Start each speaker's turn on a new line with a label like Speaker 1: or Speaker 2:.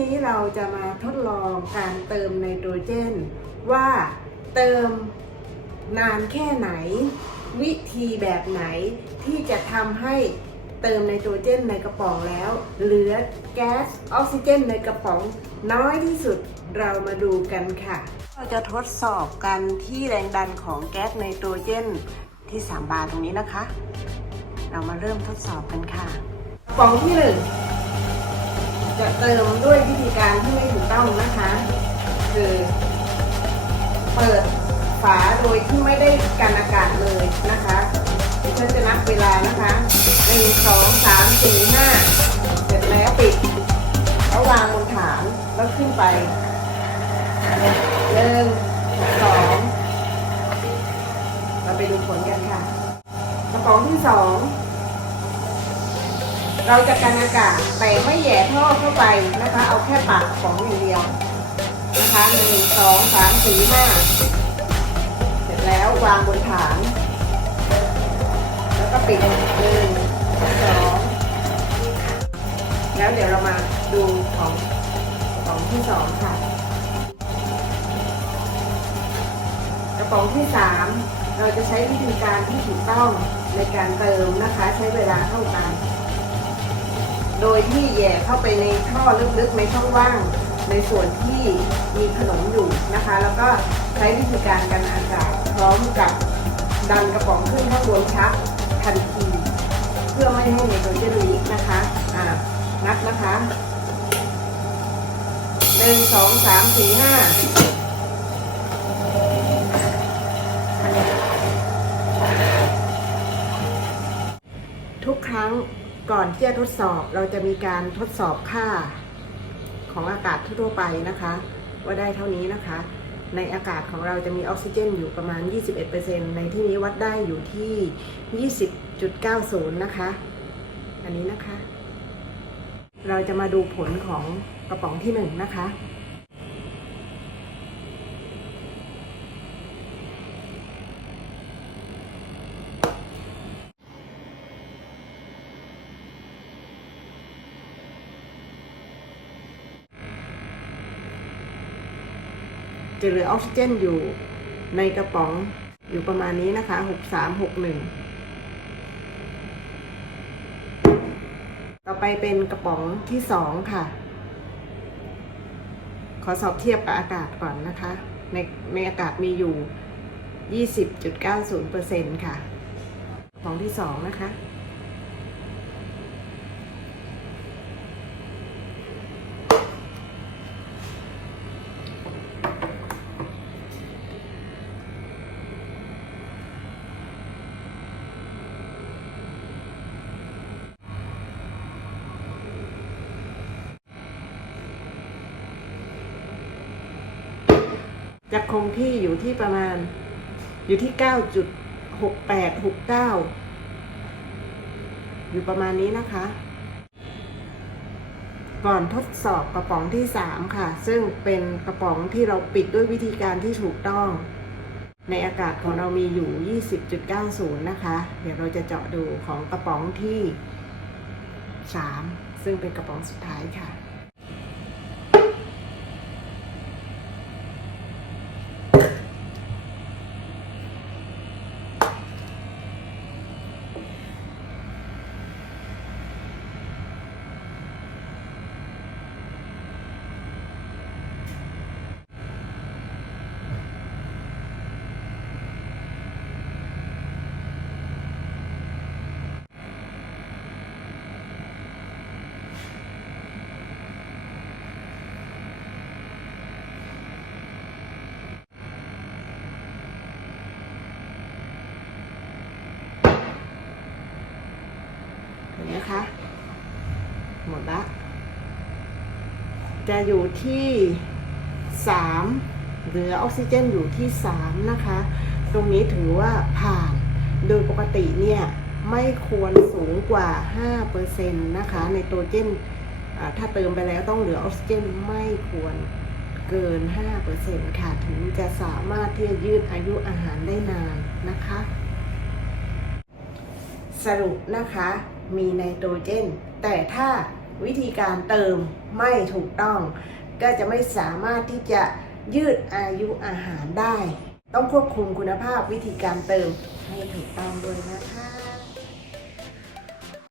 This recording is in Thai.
Speaker 1: นี้เราจะมาทดลองการเติมไนโตรเจน ว่าเติมนานแค่ไหน วิธีแบบไหนที่จะทำให้เติมไนโตรเจนในกระป๋องแล้ว เหลือแก๊สออกซิเจนในกระป๋องน้อยที่สุดเรามาดูกันค่ะ เราจะทดสอบกันที่แรงดันของแก๊สไนโตรเจนที่ 3 บาร์ตรงนี้นะคะ เรามาเริ่มทดสอบกันค่ะกระป๋องที่หนึ่ง จะเติมด้วยวิธีการที่ไม่ถูกต้องนะคะ คือเปิดฝาโดยที่ไม่ได้กันอากาศเลยนะคะดิฉันจะนับเวลานะคะหนึ่งสองสามสี่ห้าเสร็จแล้วปิดแล้ววางบนฐานแล้วขึ้นไปหนึ่งสองเราไปดูผลกันค่ะกระป๋องที่สอง เราจะกันอากาศแต่ไม่แหย่ท่อเข้าไปนะคะ เอาแค่ปากของอย่างเดียวนะคะหนึ่งสองสามสี่ห้าเสร็จแล้ววางบนฐาน แล้วก็ปิดหนึ่งสองแล้วเดี๋ยวเรามาดูของของที่สองค่ะ กระป๋องที่สามเราจะใช้วิธีการที่ถูกต้องในการเติมนะคะ ใช้เวลาเท่ากัน โดยที่แย่เข้าไปในท่อลึกๆในช่องว่าง ในส่วนที่มีขนมอยู่นะคะ แล้วก็ใช้วิธีการกันอากาศพร้อมกับดันกระป๋องขึ้นข้างบนชักทันที เพื่อไม่ให้ไนโตรเจนลีกนะคะอ่านับนะคะหนึ่งสองสามสี่ห้าทุกครั้ง ก่อนที่จะทดสอบเราจะมีการทดสอบค่าของอากาศทั่วไปนะคะ ว่าได้เท่านี้นะคะ ในอากาศของเราจะมีออกซิเจนอยู่ประมาณ 21%ในที่นี้วัดได้อยู่ที่ 20.90 นะคะ อันนี้นะคะ เราจะมาดูผลของกระป๋องที่หนึ่งนะคะ จะเหลือออกซิเจนอยู่ในกระป๋องอยู่ประมาณนี้นะคะ 6361 ต่อไปเป็นกระป๋องที่สองค่ะ ขอสอบเทียบกับอากาศก่อนนะคะ ในในอากาศมีอยู่ 20.90%ค่ะ กระป๋องที่สองนะคะ จะคงที่อยู่ที่ประมาณอยู่ที่ 9.6869 อยู่ประมาณนี้นะคะ ก่อนทดสอบกระป๋องที่ 3 ค่ะ ซึ่งเป็นกระป๋องที่เราปิดด้วยวิธีการที่ถูกต้อง ในอากาศของเรามีอยู่ 20.90 นะคะ เดี๋ยวเราจะเจาะดูของกระป๋องที่ 3 ซึ่งเป็นกระป๋องสุดท้ายค่ะ เห็ นไหมคะ หมดละจะอยู่ที่สามเหลือออกซิเจนอยู่ที่สามนะคะ ตรงนี้ถือว่าผ่าน โดยปกติเนี่ยไม่ควรสูงกว่า 5%นะคะ ในโตรเจนถ้าเติมไปแล้วต้องเหลือออกซิเจนไม่ควรเกิน 5%ค่ะ ถึงจะสามารถที่จะยืดอายุอาหารได้นานนะคะ สรุปนะคะ มีไนโตรเจน แต่ถ้าวิธีการเติมไม่ถูกต้อง ก็จะไม่สามารถที่จะยืดอายุอาหารได้ ต้องควบคุมคุณภาพวิธีการเติมให้ถูกต้องด้วยนะคะ